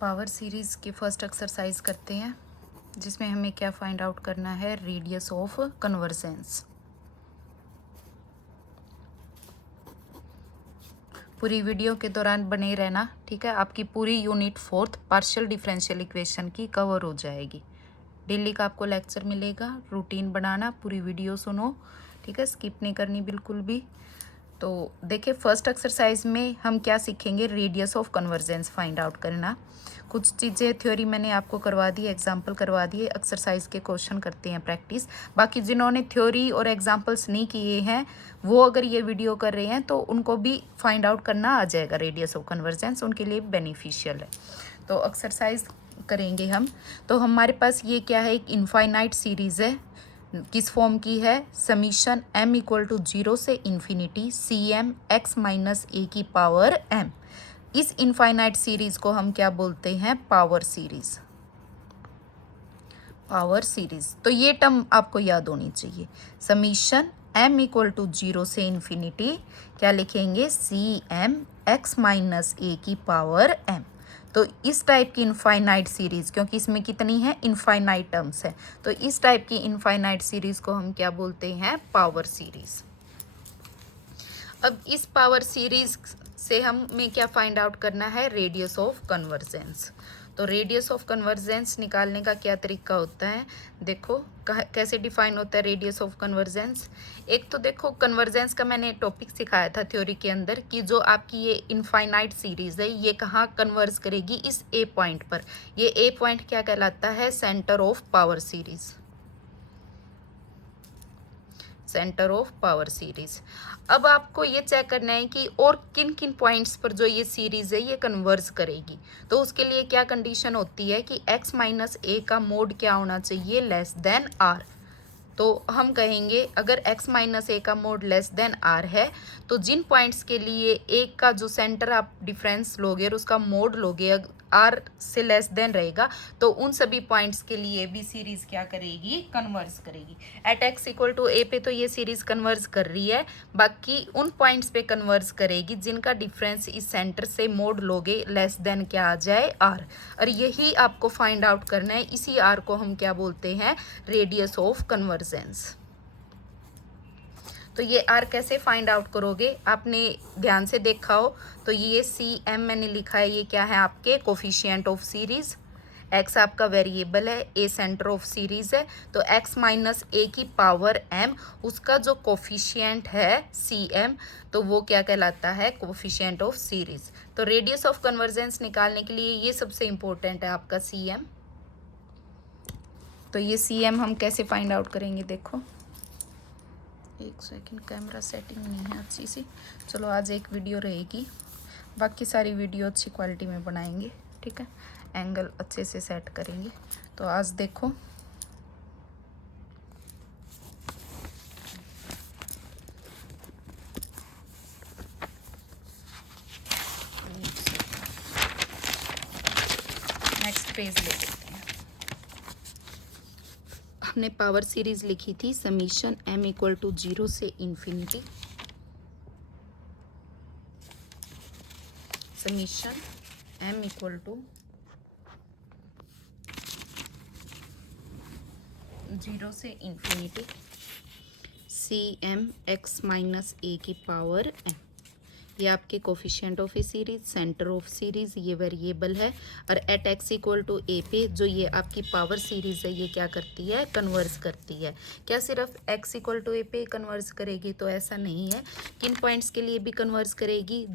Power series की first exercise करते हैं, जिसमें हमें क्या फाइंड आउट करना है, रेडियस ऑफ कन्वर्जेंस। पूरी वीडियो के दौरान बने रहना, ठीक है। आपकी पूरी यूनिट 4 पार्शियल डिफरेंशियल इक्वेशन की कवर हो जाएगी। डेली का आपको लेक्चर मिलेगा, रूटीन बनाना, पूरी वीडियो सुनो, ठीक है, स्किप नहीं करनी बिल्कुल भी। तो देखिए, फर्स्ट एक्सरसाइज में हम क्या सीखेंगे, radius of convergence find out करना। कुछ चीज़ें थ्योरी मैंने आपको करवा दी, एग्जाम्पल करवा दिए, एक्सरसाइज के क्वेश्चन करते हैं प्रैक्टिस। बाकी जिन्होंने थ्योरी और एग्जाम्पल्स नहीं किए हैं, वो अगर ये वीडियो कर रहे हैं तो उनको भी फाइंड आउट करना आ जाएगा रेडियस ऑफ कन्वर्जेंस, उनके लिए बेनिफिशियल है। तो एक्सरसाइज करेंगे हम। तो हमारे पास ये क्या है, एक इनफाइनाइट सीरीज़ है। किस फॉर्म की है, समीशन m इक्वल टू 0 से infinity C M X minus A की पावर m। इस इनफाइनाइट सीरीज को हम क्या बोलते हैं, पावर सीरीज। पावर सीरीज, तो ये टर्म आपको याद होनी चाहिए। समीशन m इक्वल टू 0 से इन्फिनिटी क्या लिखेंगे, सी एम एक्स माइनस ए की पावर m। तो इस टाइप की इनफाइनाइट सीरीज, क्योंकि इसमें कितनी है, इनफाइनाइट टर्म्स है, तो इस टाइप की इनफाइनाइट सीरीज को हम क्या बोलते हैं, पावर सीरीज। अब इस पावर सीरीज से हमें क्या फाइंड आउट करना है, रेडियस ऑफ कन्वर्जेंस। तो रेडियस ऑफ कन्वर्जेंस निकालने का क्या तरीका होता है, देखो कैसे डिफाइन होता है रेडियस ऑफ कन्वर्जेंस। एक तो देखो, कन्वर्जेंस का मैंने टॉपिक सिखाया था थ्योरी के अंदर कि जो आपकी ये इनफाइनाइट सीरीज है, ये कहाँ कन्वर्ज करेगी, इस ए पॉइंट पर। ये ए पॉइंट क्या कहलाता है, centre of power series, centre of power series. अब आपको ये चेक करना है कि और किन किन पॉइंट्स पर जो ये सीरीज है ये कन्वर्ज करेगी। तो उसके लिए क्या कंडीशन होती है कि x माइनस ए का मोड क्या होना चाहिए, लेस देन r। तो हम कहेंगे अगर x माइनस ए का मोड लेस देन r है, तो जिन पॉइंट्स के लिए a का जो सेंटर आप डिफरेंस लोगे और उसका मोड लोगे r से लेस देन रहेगा, तो उन सभी पॉइंट्स के लिए भी सीरीज क्या करेगी, कन्वर्ज करेगी। At x equal to a पे तो ये सीरीज कन्वर्ज कर रही है, बाकी उन पॉइंट्स पे कन्वर्ज करेगी जिनका डिफरेंस इस सेंटर से मोड लोगे लेस देन क्या आ जाए, r। और यही आपको फाइंड आउट करना है, इसी r को हम क्या बोलते हैं, रेडियस ऑफ कन्वर्जेंस। तो ये r कैसे फाइंड आउट करोगे, आपने ध्यान से देखा हो तो ये सी एम मैंने लिखा है, ये क्या है आपके कोफिशिएंट ऑफ सीरीज। x आपका वेरिएबल है, a सेंटर ऑफ सीरीज है, तो x माइनस ए की पावर m, उसका जो कोफिशिएंट है सी एम, तो वो क्या कहलाता है, कोफिशिएंट ऑफ सीरीज। तो रेडियस ऑफ कन्वर्जेंस निकालने के लिए ये सबसे इंपॉर्टेंट है आपका सी एम। तो ये सी एम हम कैसे फाइंड आउट करेंगे, देखो एक सेकंड, कैमरा सेटिंग नहीं है अच्छी सी। चलो आज एक वीडियो रहेगी, बाकी सारी वीडियो अच्छी क्वालिटी में बनाएंगे, ठीक है, एंगल अच्छे से सेट करेंगे। तो आज देखो, नेक्स्ट पेज ले लेते हैं। हमने पावर सीरीज लिखी थी, समीशन m इक्वल टू 0 से infinity, summation m equal to 0 से infinity C M X minus A की पावर m। ये आपके coefficient of a series, centre of series, ये वेरिएबल है। और at x equal to A पे जो ये आपकी पावर सीरीज है, ये क्या करती है, कन्वर्ज करती है। क्या सिर्फ x इक्वल टू ए पे कन्वर्ज करेगी, तो ऐसा नहीं है, किन पॉइंट्स के लिए भी कन्वर्ज करेगी।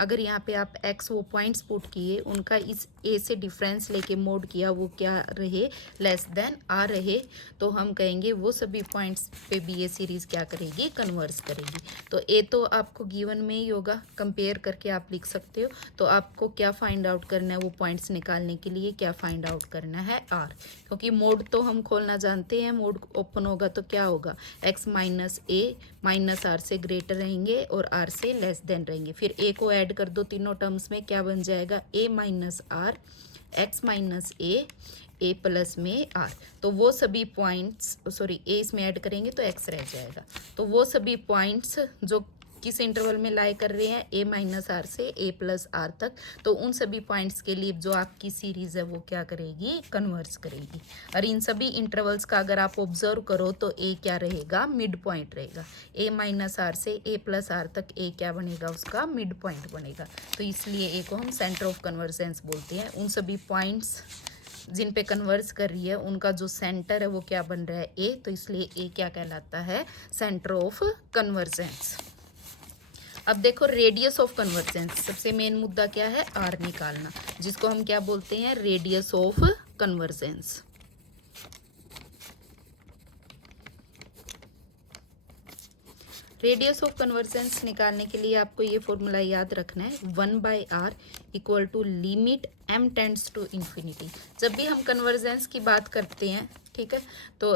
अगर यहाँ पे आप x वो पॉइंट्स पुट किए, उनका इस a से डिफरेंस लेके मोड किया, वो क्या रहे, लेस देन r रहे, तो हम कहेंगे वो सभी पॉइंट्स पे भी ये सीरीज क्या करेगी, कन्वर्ज करेगी। तो a तो आपको गिवन में ही होगा, कंपेयर करके आप लिख सकते हो। तो आपको क्या फाइंड आउट करना है, वो पॉइंट्स निकालने के लिए क्या फाइंड आउट करना है, r। क्योंकि मोड तो हम खोलना जानते हैं, मोड ओपन होगा तो क्या होगा, x minus a minus r से ग्रेटर रहेंगे और r से लेस देन रहेंगे। फिर a को ऐड कर दो तीनों टर्म्स में, क्या बन जाएगा, a minus r x minus a plus में r। तो वो सभी पॉइंट्स, सॉरी a इसमें ऐड करेंगे तो x रह जाएगा। तो वो सभी पॉइंट्स जो किस इंटरवल में लाई कर रहे हैं, a माइनस आर से a प्लस आर तक। तो उन सभी पॉइंट्स के लिए जो आपकी सीरीज है वो क्या करेगी, कन्वर्ज करेगी। और इन सभी इंटरवल्स का अगर आप ऑब्जर्व करो तो a क्या रहेगा, मिड पॉइंट रहेगा। a माइनस आर से a प्लस आर तक a क्या बनेगा, उसका मिड पॉइंट बनेगा। तो इसलिए a को हम सेंटर ऑफ कन्वर्जेंस बोलते हैं। उन सभी पॉइंट्स जिन पे कन्वर्ज कर रही है उनका जो सेंटर है वो क्या बन रहा है, ए। तो इसलिए ए क्या कहलाता है, सेंटर ऑफ कन्वर्जेंस। अब देखो रेडियस ऑफ कन्वर्जेंस, सबसे मेन मुद्दा क्या है, आर निकालना, जिसको हम क्या बोलते हैं, radius of convergence. Radius of convergence निकालने के लिए आपको ये फॉर्मूला याद रखना है, 1/r equal to limit m tends to infinity. जब भी हम कन्वर्जेंस की बात करते हैं, ठीक है, तो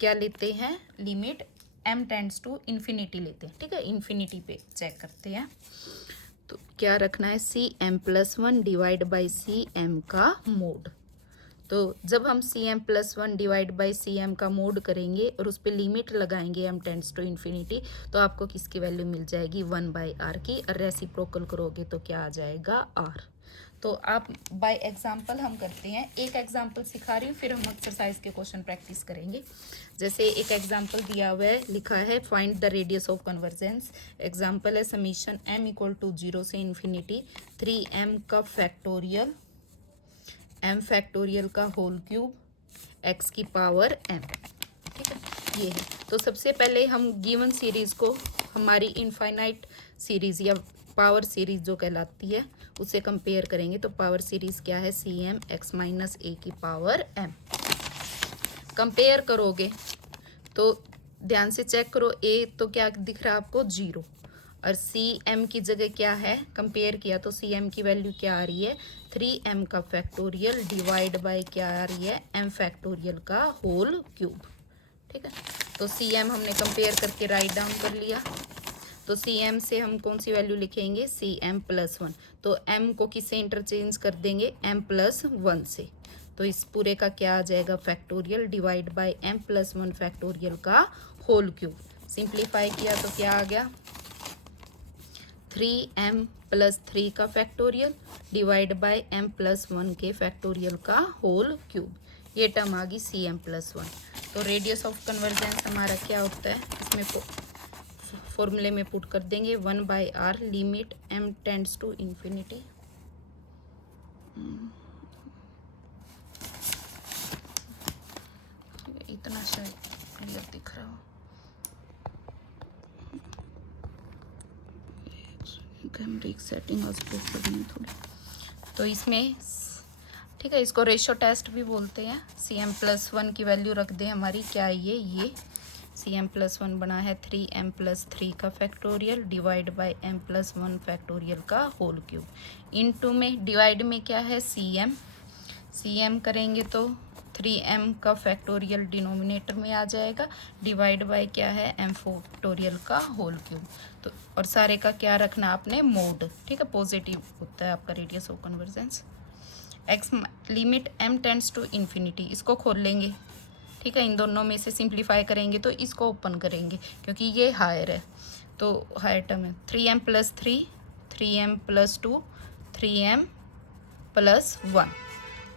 क्या लेते हैं, limit m tends to infinity लेते हैं, ठीक है, इन्फिनिटी पे चेक करते हैं। तो क्या रखना है, cm+1 डिवाइड बाई cm का मोड। तो जब हम cm+1 डिवाइड बाई cm का मोड करेंगे और उस पर लिमिट लगाएंगे m टेंड्स टू इन्फिनिटी, तो आपको किसकी वैल्यू मिल जाएगी, 1/r की। और रेसिप्रोकल करोगे तो क्या आ जाएगा, r। तो आप बाय एग्जांपल हम करते हैं, एक एग्जांपल सिखा रही हूँ, फिर हम एक्सरसाइज के क्वेश्चन प्रैक्टिस करेंगे। जैसे एक एग्जांपल दिया हुआ है, लिखा है find the radius of convergence. Example है समीशन m इक्वल टू 0 से इन्फिनिटी 3m का फैक्टोरियल, m फैक्टोरियल का होल क्यूब, x की पावर m, ठीक है, ये है। तो सबसे पहले हम गिवन सीरीज को हमारी इनफाइनाइट सीरीज या पावर सीरीज जो कहलाती है उसे कंपेयर करेंगे। तो पावर सीरीज क्या है, cm x माइनस a की पावर m। कंपेयर करोगे तो ध्यान से चेक करो, a तो क्या दिख रहा है आपको, 0, और cm की जगह क्या है, कंपेयर किया तो cm की वैल्यू क्या आ रही है, 3m का फैक्टोरियल डिवाइड बाय क्या आ रही है, m फैक्टोरियल का होल क्यूब, ठीक है। तो cm हमने कंपेयर करके राइट डाउन कर लिया। तो cm से हम कौन सी वैल्यू लिखेंगे, cm+1। तो m को किससे इंटरचेंज कर देंगे, m+1 से। तो इस पूरे का क्या आ जाएगा, factorial divide by m+1 factorial का होल क्यूब। सिंप्लीफाई किया तो क्या आ गया, 3m+3 का फैक्टोरियल डिवाइड बाय m+1 के फैक्टोरियल का होल क्यूब। ये टर्म आ गई cm+1। तो रेडियस ऑफ कन्वर्जेंस हमारा क्या होता है, इसमें फॉर्मूले में पुट कर देंगे, 1/r limit m tends to infinity, इतना शायद क्लियर दिख रहा हो, कैमरे की सेटिंग आज करनी है थोड़ी। तो इसमें ठीक है, इसको रेशियो टेस्ट भी बोलते हैं। cm+1 की वैल्यू रख दें हमारी, क्या है ये cm+1 बना है 3m+3 का factorial divide by m+1 factorial का होल क्यूब। इनटू में डिवाइड में क्या है, cm करेंगे तो 3m का फैक्टोरियल डिनोमिनेटर में आ जाएगा, डिवाइड बाय क्या है, m फैक्टोरियल का होल क्यूब। तो और सारे का क्या रखना आपने, मोड, ठीक है, पॉजिटिव होता है आपका radius of convergence. x limit m tends to infinity, इसको खोल लेंगे, ठीक है, इन दोनों में से सिंप्लीफाई करेंगे तो इसको ओपन करेंगे क्योंकि ये हायर है, तो हायर टर्म है 3m+3, 3m+2, 3m+1,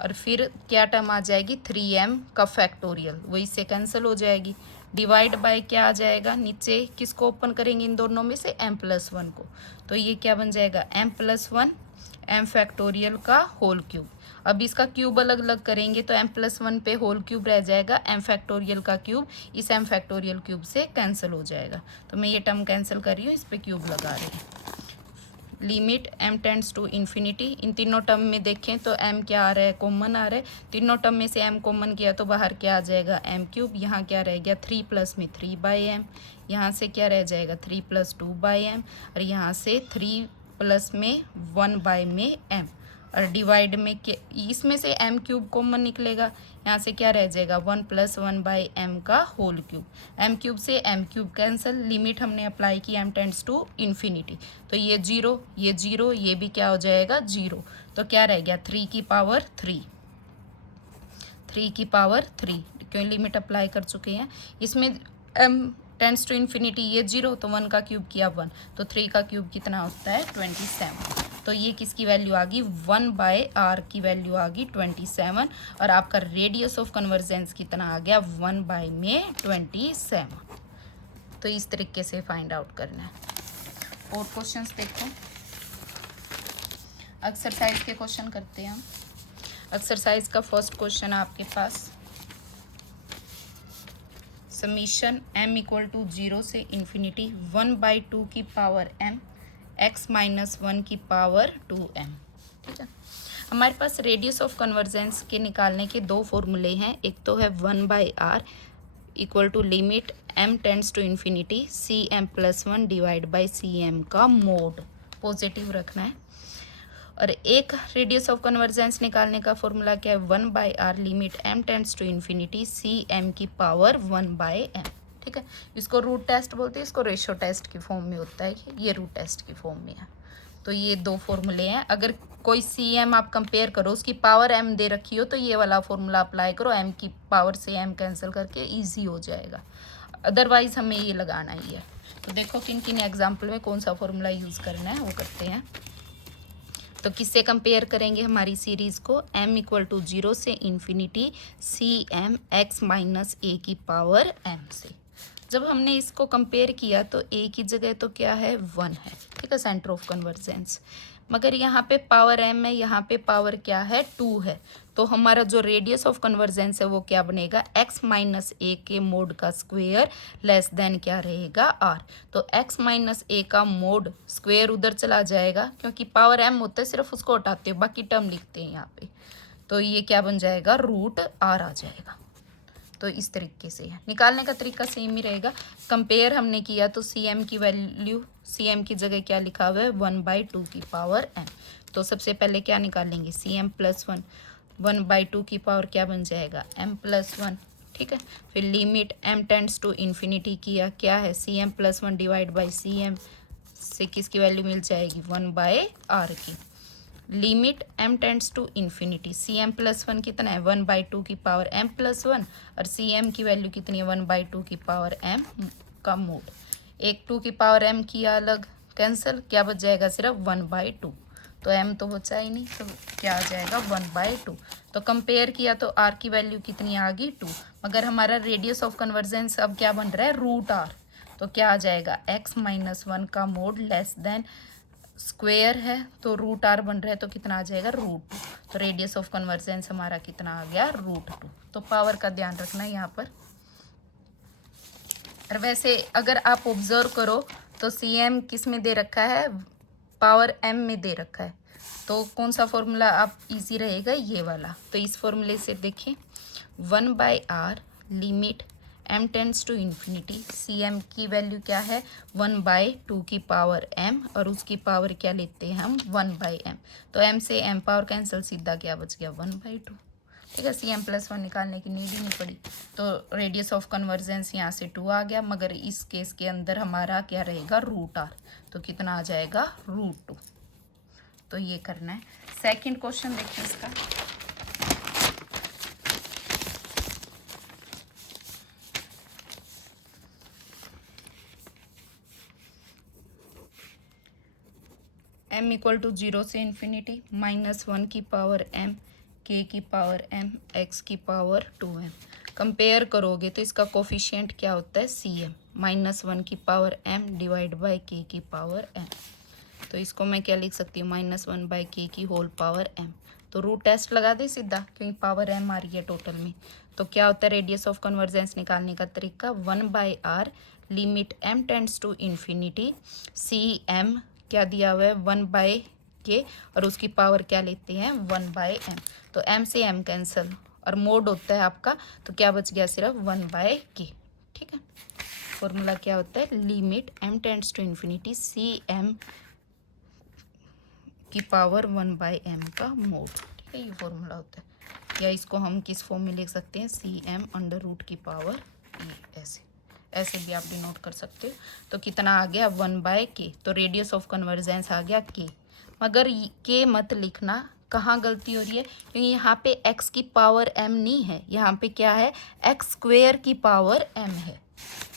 और फिर क्या टर्म आ जाएगी, 3m का फैक्टोरियल, वो इससे कैंसिल हो जाएगी, डिवाइड बाय क्या आ जाएगा, नीचे किसको ओपन करेंगे, इन दोनों में से m+1 को। तो ये क्या बन जाएगा, m+1 m फैक्टोरियल का होल क्यूब। अब इसका क्यूब अलग अलग करेंगे तो m+1 पे होल क्यूब रह जाएगा, m फैक्टोरियल का क्यूब इस m फैक्टोरियल क्यूब से कैंसिल हो जाएगा। तो मैं ये टर्म कैंसिल कर रही हूँ, इस पे क्यूब लगा रही हूँ। Limit m tends to infinity, इन तीनों टर्म में देखें तो m क्या आ रहा है, कॉमन आ रहा है, तीनों टर्म में से m कॉमन किया तो बाहर क्या आ जाएगा, m³। यहाँ क्या रह गया, 3 प्लस में 3/m, यहाँ से क्या रह जाएगा, 3 + 2/m, और यहाँ से 3 प्लस में 1/m में m, और डिवाइड में इसमें से m³ कॉमन निकलेगा, यहाँ से क्या रह जाएगा, 1 + 1/m का होल क्यूब। m³ से m³ कैंसिल, लिमिट हमने अप्लाई की m टेंड्स टू इन्फिनिटी, तो ये 0, ये 0, ये भी क्या हो जाएगा, 0। तो क्या रह गया, 3 की पावर 3, 3 की पावर 3, क्यों लिमिट अप्लाई कर चुके हैं। इसमें m टेंस टू इन्फिनिटी ये 0, तो 1 का क्यूब किया 1, तो 3 का क्यूब कितना होता है 27। तो ये किसकी वैल्यू आ गई 1/r की वैल्यू आ गई 27, और आपका रेडियस ऑफ कन्वर्जेंस कितना आ गया 1 में 27। तो इस तरीके से फाइंड आउट करना है। और क्वेश्चंस देखो, एक्सरसाइज के क्वेश्चन करते हैं हम। एक्सरसाइज का फर्स्ट क्वेश्चन आपके पास समीशन m इक्वल टू 0 से इन्फिनिटी 1/2 की पावर m x माइनस 1 की पावर 2m। ठीक है, हमारे पास रेडियस ऑफ कन्वर्जेंस के निकालने के दो फॉर्मूले हैं। एक तो है 1/r equal to limit m tends to infinity cm+1 divide by cm का मोड, पॉजिटिव रखना है। और एक रेडियस ऑफ कन्वर्जेंस निकालने का फॉर्मूला क्या है 1/r limit m tends to infinity cm की पावर 1/m। ठीक है, इसको रूट टेस्ट बोलते हैं, इसको रेशो टेस्ट की फॉर्म में होता है, ये रूट टेस्ट की फॉर्म में है। तो ये दो फॉर्मूले हैं। अगर कोई cm आप कंपेयर करो, उसकी पावर m दे रखी हो, तो ये वाला फॉर्मूला अप्लाई करो, m की पावर से m कैंसिल करके ईजी हो जाएगा। अदरवाइज हमें ये लगाना ही है। तो देखो किन किन एग्जाम्पल में कौन सा फॉर्मूला यूज़ करना है वो करते हैं। तो किससे कंपेयर करेंगे हमारी सीरीज़ को, m इक्वल टू 0 से infinity cm x minus a की पावर m से। जब हमने इसको कंपेयर किया तो a की जगह तो क्या है 1 है, ठीक है, सेंटर ऑफ कन्वर्जेंस, मगर यहाँ पे पावर m है, यहाँ पे पावर क्या है 2 है। तो हमारा जो रेडियस ऑफ कन्वर्जेंस है वो क्या बनेगा x माइनस a के मोड का स्क्वेयर लेस देन क्या रहेगा r। तो x माइनस a का मोड स्क्वेयर उधर चला जाएगा, क्योंकि पावर m होता है, सिर्फ उसको हटाते हो, बाकी टर्म लिखते हैं यहाँ पे। तो ये क्या बन जाएगा रूट r आ जाएगा। तो इस तरीके से है, निकालने का तरीका सेम ही रहेगा। कंपेयर हमने किया तो cm की वैल्यू, cm की जगह क्या लिखा हुआ है 1/2 की पावर m। तो सबसे पहले क्या निकालेंगे cm+1, 1/2 की पावर क्या बन जाएगा m+1। ठीक है, फिर limit m tends to infinity किया, क्या है cm+1 डिवाइड बाई cm से किसकी वैल्यू मिल जाएगी 1/r की। Limit m tends to infinity cm+1 कितना है 1/2 की पावर m+1, और cm की वैल्यू कितनी है 1/2 की पावर m का मोड। एक 2 की पावर m किया अलग, कैंसिल, क्या बच जाएगा सिर्फ 1/2। तो m तो बचा ही नहीं, तो क्या आ जाएगा 1/2। तो कंपेयर किया तो r की वैल्यू कितनी आ गई 2, मगर हमारा रेडियस ऑफ कन्वर्जेंस अब क्या बन रहा है रूट r। तो क्या आ जाएगा x माइनस 1 का मोड लेस देन स्क्वेयर है, तो रूट r बन रहा है, तो कितना आ जाएगा रूट 2। तो रेडियस ऑफ कन्वर्जेंस हमारा कितना आ गया रूट 2। तो पावर का ध्यान रखना यहाँ पर। और वैसे अगर आप ऑब्जर्व करो तो cm किस में दे रखा है पावर m में दे रखा है, तो कौन सा फॉर्मूला आप इजी रहेगा ये वाला। तो इस फॉर्मूले से देखें 1/r limit m tends to infinity, cm की वैल्यू क्या है 1/2 की पावर m, और उसकी पावर क्या लेते हैं हम 1/m। तो m से m पावर कैंसिल, सीधा क्या बच गया 1/2। ठीक है, cm+1 निकालने की नीड ही नहीं पड़ी। तो रेडियस ऑफ कन्वर्जेंस यहाँ से 2 आ गया, मगर इस केस के अंदर हमारा क्या रहेगा रूट r, तो कितना आ जाएगा रूट 2। तो ये करना है। सेकंड क्वेश्चन देखिए इसका, m इक्वल टू 0 से इन्फिनिटी -1 की पावर m k की पावर m x की पावर 2m। कंपेयर करोगे तो इसका कोफिशिएंट क्या होता है cm, -1 की power m divide by k की पावर m। तो इसको मैं क्या लिख सकती हूँ -1/k की होल पावर m। तो रूट टेस्ट लगा दे सीधा, क्योंकि पावर m आ रही है टोटल में। तो क्या होता है रेडियस ऑफ कन्वर्जेंस निकालने का तरीका 1/r limit m tends to infinity cm क्या दिया हुआ है 1/k, और उसकी पावर क्या लेते हैं 1/m। तो m से m कैंसिल, और मोड होता है आपका, तो क्या बच गया सिर्फ 1/k। ठीक है, फॉर्मूला क्या होता है limit m tends to infinity cm की पावर 1/m का मोड। ठीक है, ये फॉर्मूला होता है। या इसको हम किस फॉर्म में लिख सकते हैं cm की पावर e, ऐसे भी आप डिनोट कर सकते हो। तो कितना आ गया 1/k। तो रेडियस ऑफ कन्वर्जेंस आ गया k, मगर k मत लिखना, कहाँ गलती हो रही है, क्योंकि यहाँ पे x की पावर m नहीं है, यहाँ पे क्या है x स्क्वेयर की पावर m है।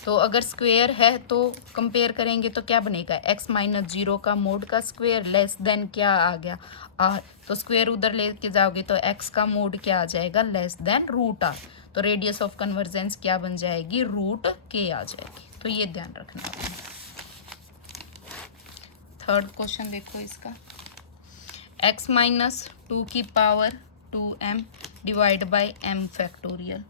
तो अगर स्क्वेयर है तो कंपेयर करेंगे तो क्या बनेगा, x माइनस 0 का मोड का स्क्वेयर लेस देन क्या आ गया r, तो स्क्वेयर उधर लेके जाओगे तो x का मोड क्या आ जाएगा, लेस देन रूट r, तो रेडियस ऑफ कन्वर्जेंस क्या बन जाएगी, रूट k आ जाएगी। तो ये ध्यान रखना आपने। थर्ड क्वेश्चन देखो इसका, x माइनस 2 की power 2m divide by m factorial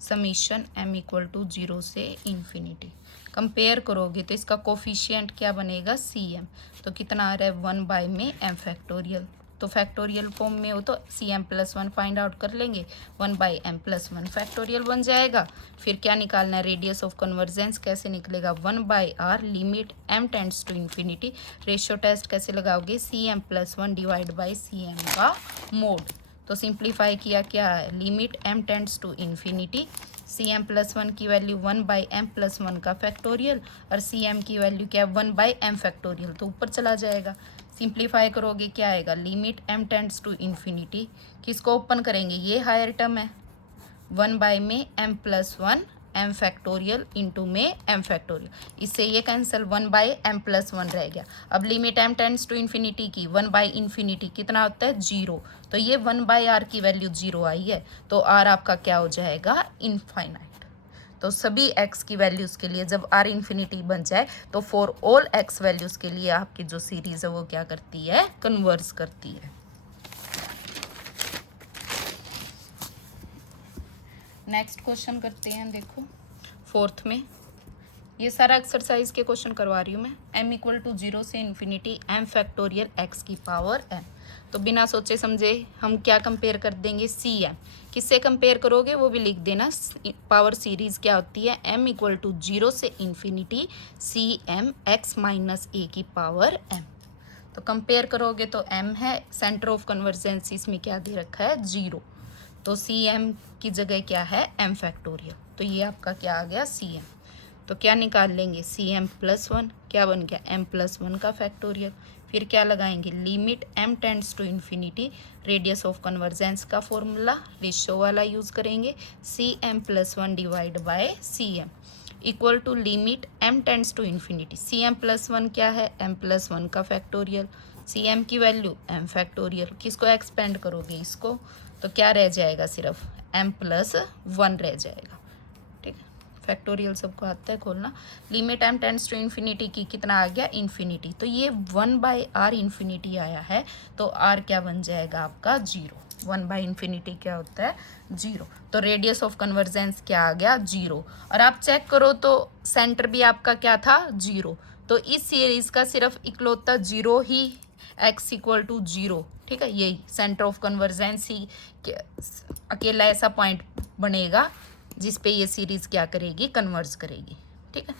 summation m equal to 0 से इन्फिनिटी। कंपेयर करोगे तो इसका कोफिशिएंट क्या बनेगा, cm, तो कितना आ रहा है 1 बाय में m फैक्टोरियल, तो फैक्टोरियल फॉर्म में हो तो cm प्लस 1 फाइंड आउट कर लेंगे, 1 बाई m प्लस 1 फैक्टोरियल बन जाएगा। फिर क्या निकालना है, रेडियस ऑफ कन्वर्जेंस कैसे निकलेगा, 1 by r limit m tends to infinity, ratio test कैसे लगाओगे, cm plus 1 divide by cm का मोड, तो सिंप्लीफाई किया क्या है, limit m tends to infinity, cm plus 1 की वैल्यू 1 बाई m प्लस 1 का फैक्टोरियल और cm की वैल्यू क्या है 1 बाई m फैक्टोरियल, तो ऊपर चला जाएगा। सिंप्लीफाई करोगे क्या आएगा, limit m tends to infinity, किसको ओपन करेंगे, ये हायर टर्म है 1 बाई में m plus 1 m factorial into में m फैक्टोरियल, इससे ये कैंसिल 1 बाई m प्लस 1 रह गया। अब limit m tends to infinity की 1 बाई इन्फिनिटी कितना होता है 0, तो ये 1 बाई r की वैल्यू 0 आई है, तो r आपका क्या हो जाएगा, इनफाइनाइट। तो सभी x की वैल्यूज़ के लिए जब r इन्फिनिटी बन जाए तो फॉर ऑल x वैल्यूज़ के लिए आपकी जो सीरीज़ है वो क्या करती है, कन्वर्स करती है। नेक्स्ट क्वेश्चन करते हैं, देखो फोर्थ में, ये सारा एक्सरसाइज के क्वेश्चन करवा रही हूँ मैं। m इक्वल टू 0 से इन्फिनिटी m फैक्टोरियल x की पावर m, तो बिना सोचे समझे हम क्या कंपेयर कर देंगे, cm, किससे कंपेयर करोगे वो भी लिख देना, पावर सीरीज क्या होती है, m इक्वल टू 0 से infinity cm x minus a की पावर m, तो कंपेयर करोगे तो m है, सेंटर ऑफ कन्वर्जेंस इसमें क्या दे रखा है 0, तो cm की जगह क्या है m फैक्टोरियल, तो ये आपका क्या आ गया cm, तो क्या निकाल लेंगे cm प्लस 1 क्या बन गया m प्लस 1 का फैक्टोरियल, फिर क्या लगाएंगे, limit m tends to infinity, radius of convergence का फॉर्मूला रेशियो वाला यूज़ करेंगे, cm plus 1 divide by cm equal to limit m tends to infinity, cm plus 1 क्या है m प्लस 1 का फैक्टोरियल, cm की वैल्यू m फैक्टोरियल, किसको expand करोगे इसको, तो क्या रह जाएगा, सिर्फ m प्लस 1 रह जाएगा, ठीक है, फैक्टोरियल सबको आता है खोलना। Limit m tends to infinity की कितना आ गया, इन्फिनिटी, तो ये 1 बाई r इन्फिनिटी आया है, तो r क्या बन जाएगा आपका 0, 1 बाई इन्फिनिटी क्या होता है 0, तो रेडियस ऑफ कन्वर्जेंस क्या आ गया 0, और आप चेक करो तो सेंटर भी आपका क्या था 0, तो इस सीरीज का सिर्फ इकलौता 0 ही x इक्वल टू 0, ठीक है, यही सेंटर ऑफ कन्वर्जेंस ही अकेला ऐसा पॉइंट बनेगा जिस पे ये सीरीज क्या करेगी, कन्वर्ज करेगी, ठीक है।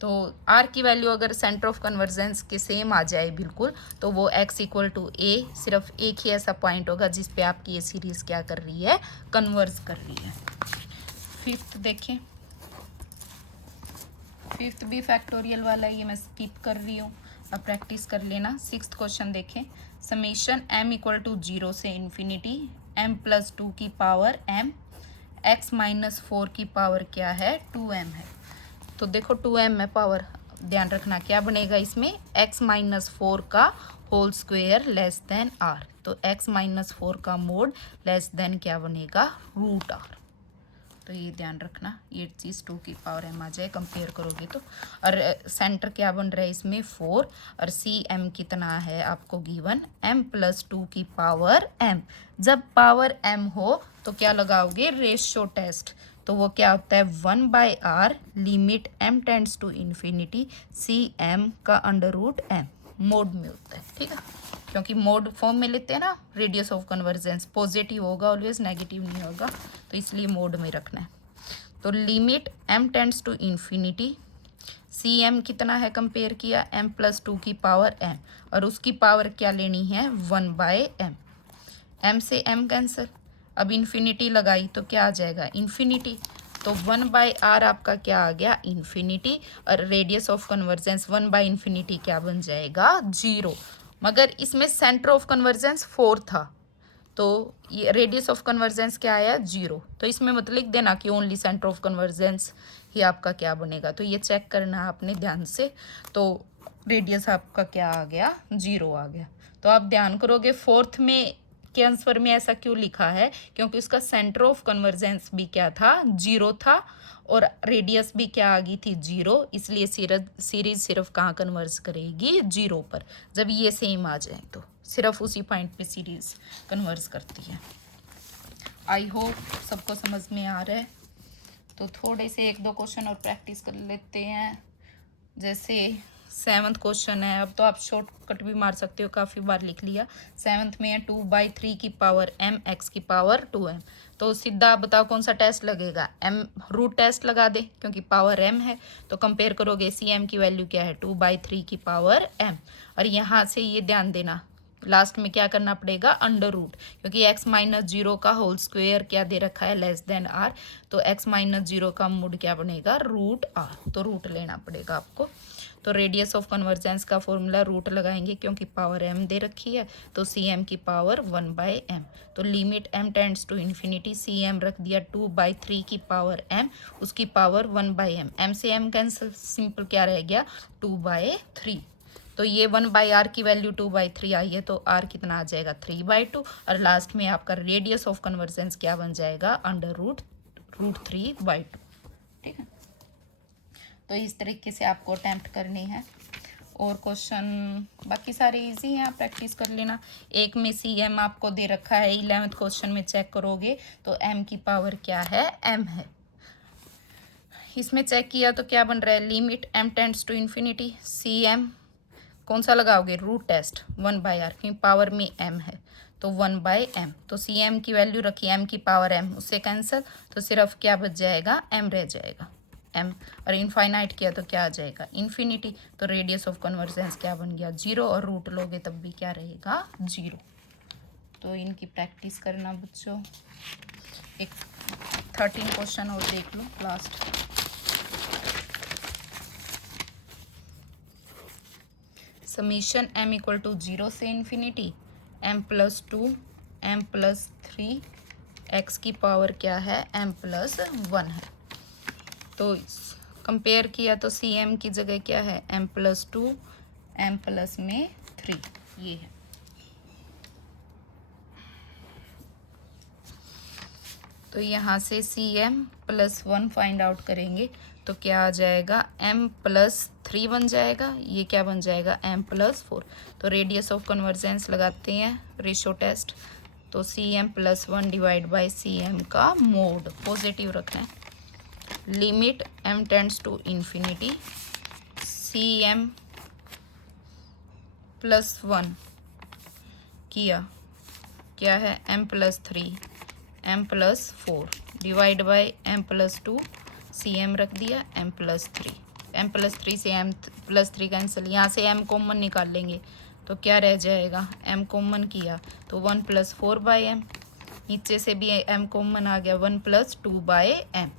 तो r की वैल्यू अगर सेंटर ऑफ कन्वर्जेंस के सेम आ जाए बिल्कुल, तो वो x इक्वल टू a, सिर्फ एक ही ऐसा पॉइंट होगा जिस पे आपकी ये सीरीज क्या कर रही है, कन्वर्ज कर रही है। फिफ्थ देखें, फिफ्थ भी फैक्टोरियल वाला है, ये मैं स्किप कर रही हूँ, अब प्रैक्टिस कर लेना। सिक्स्थ क्वेश्चन देखें, समेशन m इक्वल टू 0 से इन्फिनिटी m प्लस 2 की पावर m x माइनस 4 की पावर क्या है 2m है, तो देखो 2m है पावर, ध्यान रखना क्या बनेगा इसमें, x माइनस 4 का whole square less than r, तो x माइनस 4 का मोड लेस देन क्या बनेगा रूट r, तो ये ध्यान रखना, ये चीज़ 2 की पावर m आ जाए कंपेयर करोगे तो। और सेंटर क्या बन रहा है इसमें 4, और cm कितना है आपको गिवन m प्लस 2 की पावर m, जब पावर m हो तो क्या लगाओगे रेशियो टेस्ट, तो वो क्या होता है 1 by r limit m tends to infinity cm का अंडर रूट m, मोड में होता है, ठीक है, क्योंकि मोड फॉर्म में लेते हैं ना, रेडियस ऑफ कन्वर्जेंस पॉजिटिव होगा ऑलवेज, नेगेटिव नहीं होगा, तो इसलिए मोड में रखना है। तो limit m tends to infinity, cm कितना है कंपेयर किया m प्लस 2 की पावर m, और उसकी पावर क्या लेनी है 1 बाय m से m कैंसिल, अब इन्फिनिटी लगाई तो क्या आ जाएगा इन्फिनिटी, तो 1 बाई r आपका क्या आ गया इन्फिनिटी, और radius of convergence 1 by infinity क्या बन जाएगा 0, मगर इसमें सेंटर ऑफ कन्वर्जेंस 4 था, तो ये रेडियस ऑफ कन्वर्जेंस क्या आया 0, तो इसमें मत लिख देना कि ओनली सेंटर ऑफ कन्वर्जेंस ही आपका क्या बनेगा, तो ये चेक करना आपने ध्यान से। तो रेडियस आपका क्या आ गया 0 आ गया। तो आप ध्यान करोगे फोर्थ में के आंसर में ऐसा क्यों लिखा है, क्योंकि उसका सेंटर ऑफ कन्वर्जेंस भी क्या था 0 था और रेडियस भी क्या आ गई थी 0, इसलिए सीरीज सिर्फ कहाँ कन्वर्ज करेगी 0 पर। जब ये सेम आ जाए तो सिर्फ उसी पॉइंट पे सीरीज कन्वर्ज करती है। आई होप सबको समझ में आ रहा है। तो थोड़े से 1-2 क्वेश्चन और प्रैक्टिस कर लेते हैं। जैसे 7th क्वेश्चन है, अब तो आप शॉर्टकट भी मार सकते हो, काफ़ी बार लिख लिया। 7th में है 2/3 की पावर m x की पावर 2m। तो सीधा आप बताओ कौन सा टेस्ट लगेगा, m रूट टेस्ट लगा दे क्योंकि पावर m है। तो कंपेयर करोगे cm की वैल्यू क्या है 2/3 की पावर m, और यहाँ से ये ध्यान देना लास्ट में क्या करना पड़ेगा अंडर रूट, क्योंकि x-0 का होल स्क्वायर क्या दे रखा है लेस देन r, तो x-0 का मूड क्या बनेगा रूट r, तो रूट लेना पड़ेगा आपको। तो रेडियस ऑफ कन्वर्जेंस का फॉर्मूला रूट लगाएंगे क्योंकि पावर m दे रखी है, तो cm की पावर 1/m। तो limit m tends to infinity, cm रख दिया 2/3 की पावर m, उसकी पावर 1/m, m से m कैंसिल, सिंपल क्या रह गया 2/3। तो ये 1/r की वैल्यू 2/3 आई है, तो r कितना आ जाएगा 3/2, और लास्ट में आपका रेडियस ऑफ कन्वर्जेंस क्या बन जाएगा अंडर रूट 3/2। ठीक है, तो इस तरीके से आपको अटेम्प्ट करनी है। और क्वेश्चन बाकी सारे इजी हैं, आप प्रैक्टिस कर लेना। एक में cm आपको दे रखा है, 11th क्वेश्चन में चेक करोगे तो m की पावर क्या है m है। इसमें चेक किया तो क्या बन रहा है limit m tends to infinity, cm कौन सा लगाओगे रूट टेस्ट 1/r, क्योंकि पावर में m है तो 1/m। तो cm की वैल्यू रखी m की पावर m, उससे कैंसिल, तो सिर्फ क्या बच जाएगा m रह जाएगा m, और इनफाइनाइट किया तो क्या आ जाएगा इन्फिनिटी। तो रेडियस ऑफ कन्वर्जेंस क्या बन गया 0, और रूट लोगे तब भी क्या रहेगा 0। तो इनकी प्रैक्टिस करना बच्चों। एक 13 क्वेश्चन और देख लो last. Summation m equal to 0 से इन्फिनिटी m+2 m+3 x की पावर क्या है m+1 है। तो कंपेयर किया तो cm की जगह क्या है m+2 m+3 ये है। तो यहाँ से cm+1 फाइंड आउट करेंगे तो क्या आ जाएगा m+3 बन जाएगा, ये क्या बन जाएगा m+4। तो रेडियस ऑफ कन्वर्जेंस लगाते हैं रेशो टेस्ट, तो cm+1 डिवाइड बाई cm का मोड पॉजिटिव रखना है। Limit m tends to infinity, cm+1 किया क्या है m+3 m+4 divide by m+2, cm रख दिया m+3, m+3 से m+3 कैंसिल, यहाँ से m कॉमन निकाल लेंगे तो क्या रह जाएगा m कॉमन किया तो 1+4/m, नीचे से भी m कॉमन आ गया 1+2/m,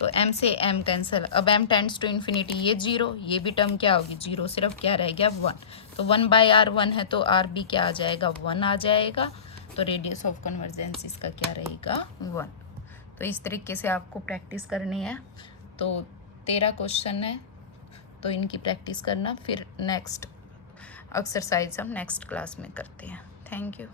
तो m से m कैंसिल। अब m टेंड्स टू इन्फिनिटी, ये 0, ये भी टर्म क्या होगी 0, सिर्फ क्या रह गया 1, तो 1/r 1 है तो r भी क्या आ जाएगा 1 आ जाएगा। तो रेडियस ऑफ कन्वर्जेंस इसका क्या रहेगा 1। तो इस तरीके से आपको प्रैक्टिस करनी है। तो 13 क्वेश्चन है, तो इनकी प्रैक्टिस करना, फिर नेक्स्ट एक्सरसाइज हम नेक्स्ट क्लास में करते हैं। Thank you.